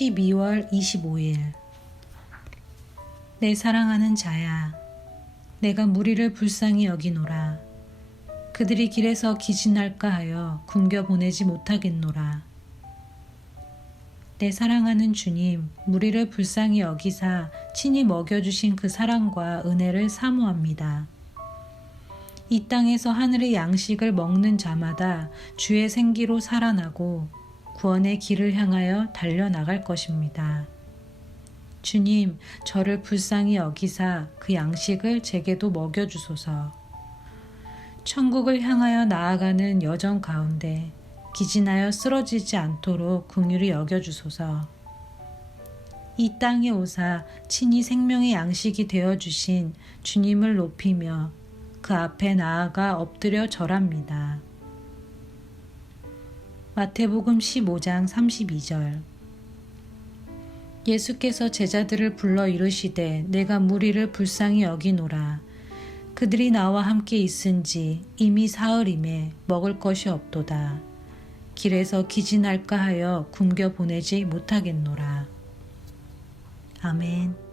12월 25일. 내 사랑하는 자야 내가 무리를 불쌍히 여기노라. 그들이 길에서 기진할까 하여 굶겨 보내지 못하겠노라. 내 사랑하는 주님 무리를 불쌍히 여기사 친히 먹여 주신 그 사랑과 은혜를 사모합니다. 이 땅에서 하늘의 양식을 먹는 자마다 주의 생기로 살아나고 구원의 길을 향하여 달려나갈 것입니다. 주님, 저를 불쌍히 여기사 그 양식을 제게도 먹여주소서. 천국을 향하여 나아가는 여정 가운데 기진하여 쓰러지지 않도록 긍휼히 여겨주소서. 이 땅에 오사 친히 생명의 양식이 되어 주신 주님을 높이며 그 앞에 나아가 엎드려 절합니다. 마태복음 15장 32절. 예수께서 제자들을 불러 이르시되 내가 무리를 불쌍히 여기노라. 그들이 나와 함께 있은지 이미 사흘임에 먹을 것이 없도다. 길에서 기진할까 하여 굶겨 보내지 못하겠노라. 아멘